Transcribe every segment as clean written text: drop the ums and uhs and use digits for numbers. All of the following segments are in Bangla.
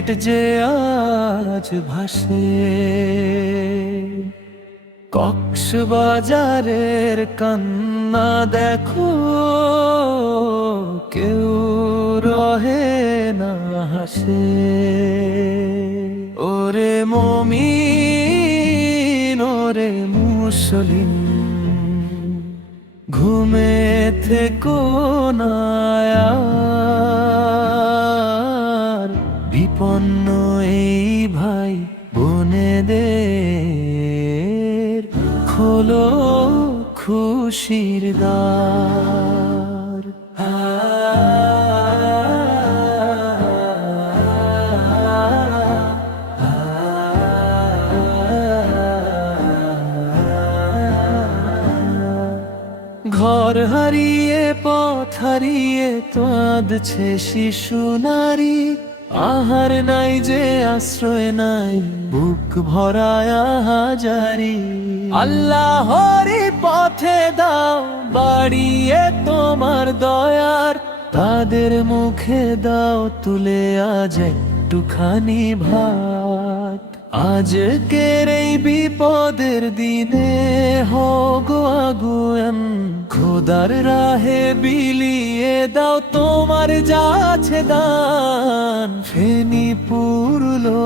সিলেট যে আজ ভাসে, কক্সবাজারের কান্না দেখো, কেউ রহে না হাসে। ওরে মমিন ওরে মুসলিম, ঘুমে থেকো না আর, বিপন্ন এই ভাই বোনেদের খোলো খুশির দ্বার। ঘর হারিয়ে পথ হারিয়ে কাঁদছে শিশু নারী, আহার নাই যে আশ্রয় নাই বুক ভরায় হাজারি। আল্লাহরি পথে দাও বাড়িয়ে তোমার দয়ার, তাদের মুখে দাও তুলে আজ একটুখানি ভাত। আজকের এই বিপদের দিনে হোগো আগুয়ান, খোদার রাহে বিলিয়ে দাও তোমার যা আছে দান। ফেনি পুরলো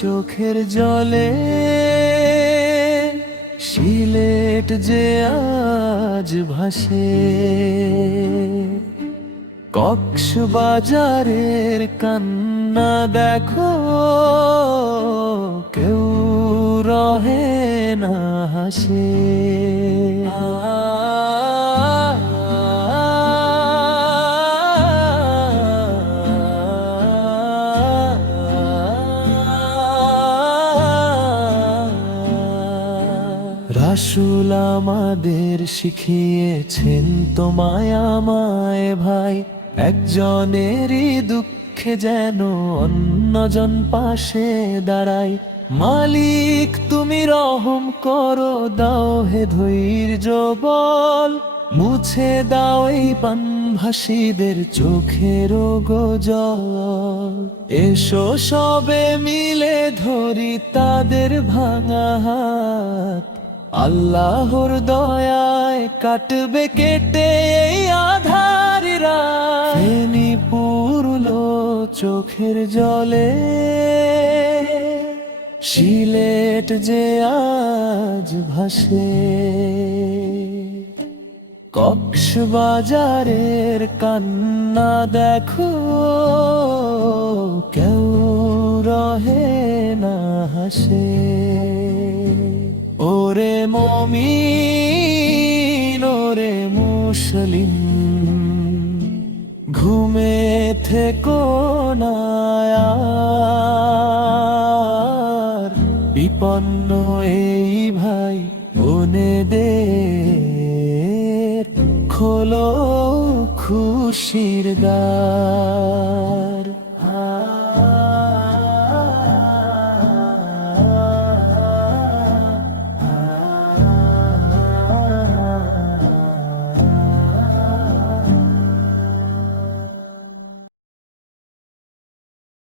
চোখের জলে, সিলেট যে আজ ভাসে, কক্সবাজারের কান্না দেখো, কেউ রহে না হাসে। রাসূল আমাদের শিখিয়েছেন তোমায় আমায় ভাই, একজনেরই দুঃখে যেন অন্যজন পাশে দাঁড়ায়। মালিক তুমি রহম করো, দাও হে ধৈর্য বল, মুছে দাও এই পানভাসীদের চোখের গোজল। এসো সবে মিলে ধরি তাদের ভাঙা হাত, আল্লাহর দয়ায় কাটবে কেটে এই আধার রাত। ফেনি পুরলো চোখের জলে, সিলেট যে আজ ভাসে, কক্সবাজারের কান্না দেখো, কেউ রহে না হাসে। ওরে মমিন ওরে মুসলিম, ঘুমে থেকো না আর, বিপন্ন এই ভাই বোনেদের খোলো খুশির দ্বার।